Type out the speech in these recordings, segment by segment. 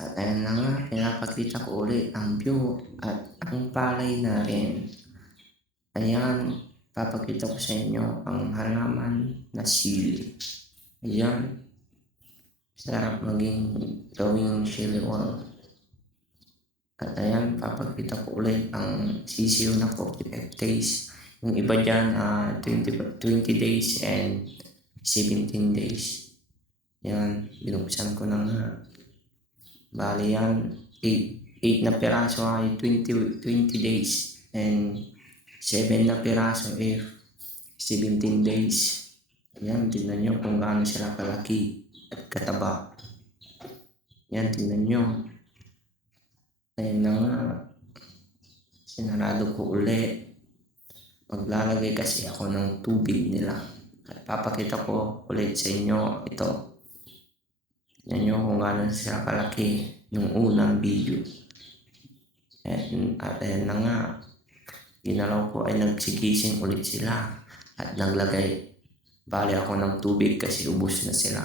At ayan na nga, pinapakita ko ulit ang view at ang palay na rin. Ayan, papakita ko sa inyo ang halaman na sili. Ayan, sarap maging gawing chili wall. At ayan, papakita ko ulit ang sisiyo na 45 days. Yung iba dyan, 20 days and 17 days. Yan, binuksan ko na nga. Bali yan, 8 na piraso ay 20 days and 7 na piraso if 17 days. Ayan, tingnan nyo kung gaano sila kalaki at kataba. Yan, tingnan nyo. Ayan na nga. Sinarado ko uli. Maglalagay kasi ako ng tubig nila. At papakita ko ulit sa inyo ito. Yan nyo kung gaano sila kalaki nung unang video. At ayan na nga. Ginalaw ko ay nagsigising ulit sila. At naglagay. Bali ako ng tubig kasi ubos na sila.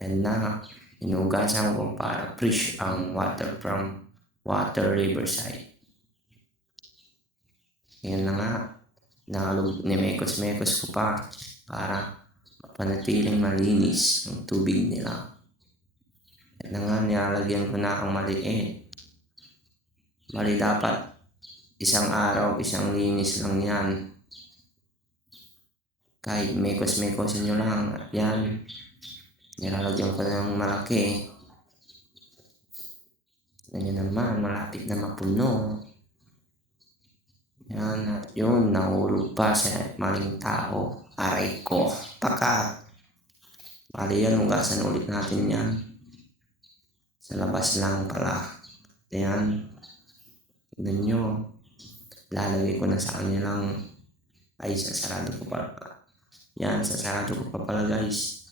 And na. Inugasan ko para fresh ang water from Water Riverside. Yan na nga. Nimekos-mekos ko pa para mapanatiling malinis ang tubig nila. Yan na nga, nilalagyan ko na ang maliit. Mali dapat isang araw, isang linis lang yan. Kahit mekos-mekosin nyo lang. At yan, nilalagyan ko na ng malaki. Ganyan naman, malapit na mapuno. Yan, at yun, nahulog pa sa maling tao. Aray ko, pakat. Bali yan, hugasan ulit natin yan. Sa labas lang pala. Ayan, tignan nyo. Lalagay ko na sa kanilang, ay sasarado ko pa. Yan, sasarado ko pa pala guys.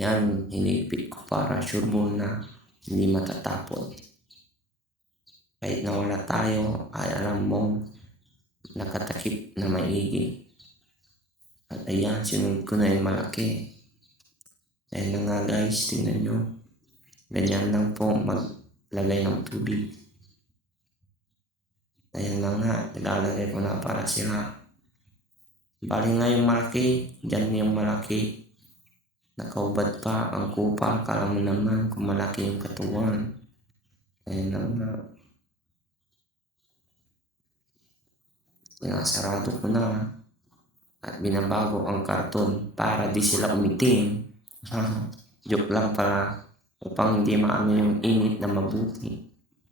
Yan, hinigpit ko para sure na hindi matatapon. Kahit nawala tayo, ay alam mong nakatakip na maigi. At ayan, sinunod ko na yung malaki. Ayan na nga guys, tingnan nyo. Ganyan lang po maglagay ng tubig. Ayan na nga, nilalagay ko na para sila. Bali nga yung malaki, dyan yung malaki. Nakaubad pa ang kupa, kala mo naman kung malaki yung katawan. Ayan na nga. Sinasarado ko na. At binabago ang karton para di sila umitim. Joke lang pala upang hindi maano yung init na mabuti.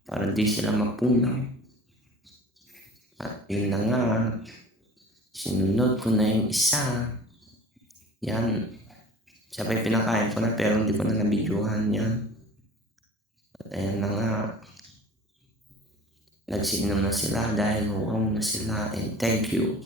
Para di sila mapunaw. At yun na nga. Sinunod ko na yung isa. Yan. Sabay pinakain ko na pero hindi ko na nabidyohan yan. At ayan na nga. Nagsinom na sila dahil wow na sila and thank you.